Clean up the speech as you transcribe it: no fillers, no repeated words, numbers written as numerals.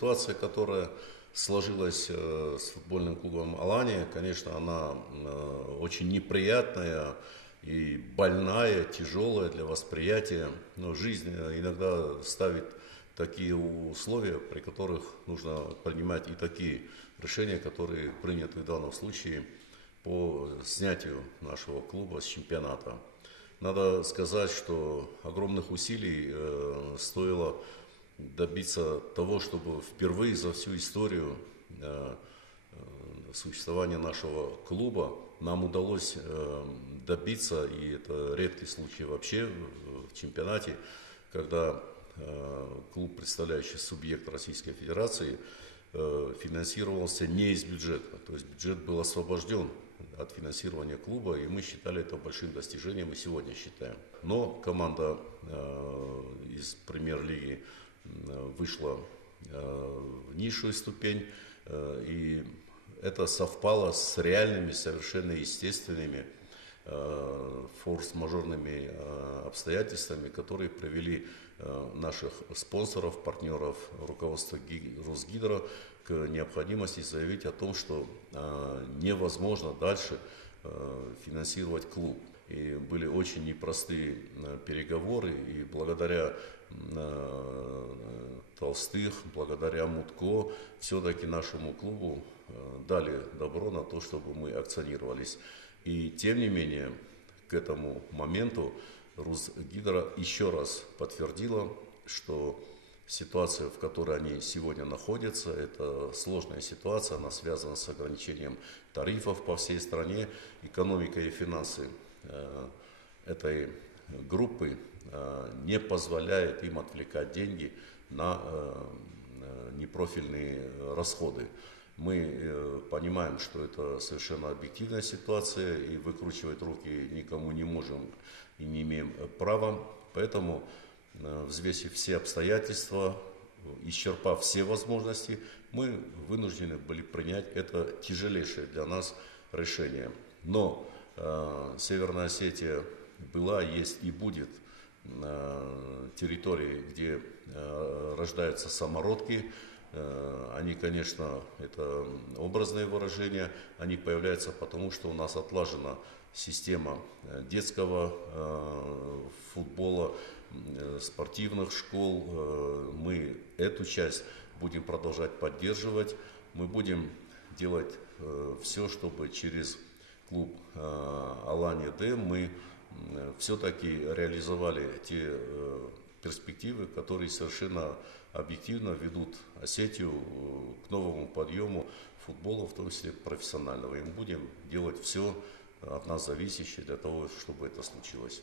Ситуация, которая сложилась с футбольным клубом «Алания», конечно, она очень неприятная и больная, тяжелая для восприятия. Но жизнь иногда ставит такие условия, при которых нужно принимать и такие решения, которые приняты в данном случае по снятию нашего клуба с чемпионата. Надо сказать, что огромных усилий стоило добиться того, чтобы впервые за всю историю существования нашего клуба нам удалось добиться, и это редкий случай вообще в чемпионате, когда клуб, представляющий субъект Российской Федерации, финансировался не из бюджета. То есть бюджет был освобожден от финансирования клуба, и мы считали это большим достижением, и сегодня считаем. Но команда из премьер-лиги вышла в низшую ступень, и это совпало с реальными, совершенно естественными форс-мажорными обстоятельствами, которые привели наших спонсоров, партнеров, руководства Росгидро к необходимости заявить о том, что невозможно дальше финансировать клуб. И были очень непростые переговоры, и благодаря Толстых, благодаря Мутко, все-таки нашему клубу дали добро на то, чтобы мы акционировались. И тем не менее, к этому моменту Росгидро еще раз подтвердила, что ситуация, в которой они сегодня находятся, это сложная ситуация, она связана с ограничением тарифов по всей стране. Экономика и финансы этой группы не позволяет им отвлекать деньги на непрофильные расходы. Мы понимаем, что это совершенно объективная ситуация, и выкручивать руки никому не можем и не имеем права. Поэтому, взвесив все обстоятельства, исчерпав все возможности, мы вынуждены были принять это тяжелейшее для нас решение. Но Северная Осетия была, есть и будет территорией, где рождаются самородки. Они, конечно, это образные выражения, они появляются потому, что у нас отлажена система детского футбола, спортивных школ. Мы эту часть будем продолжать поддерживать. Мы будем делать все, чтобы через клуб «Алания Д» мы все-таки реализовали те перспективы, которые совершенно объективно ведут Осетию к новому подъему футбола, в том числе профессионального. И мы будем делать все от нас зависящее для того, чтобы это случилось.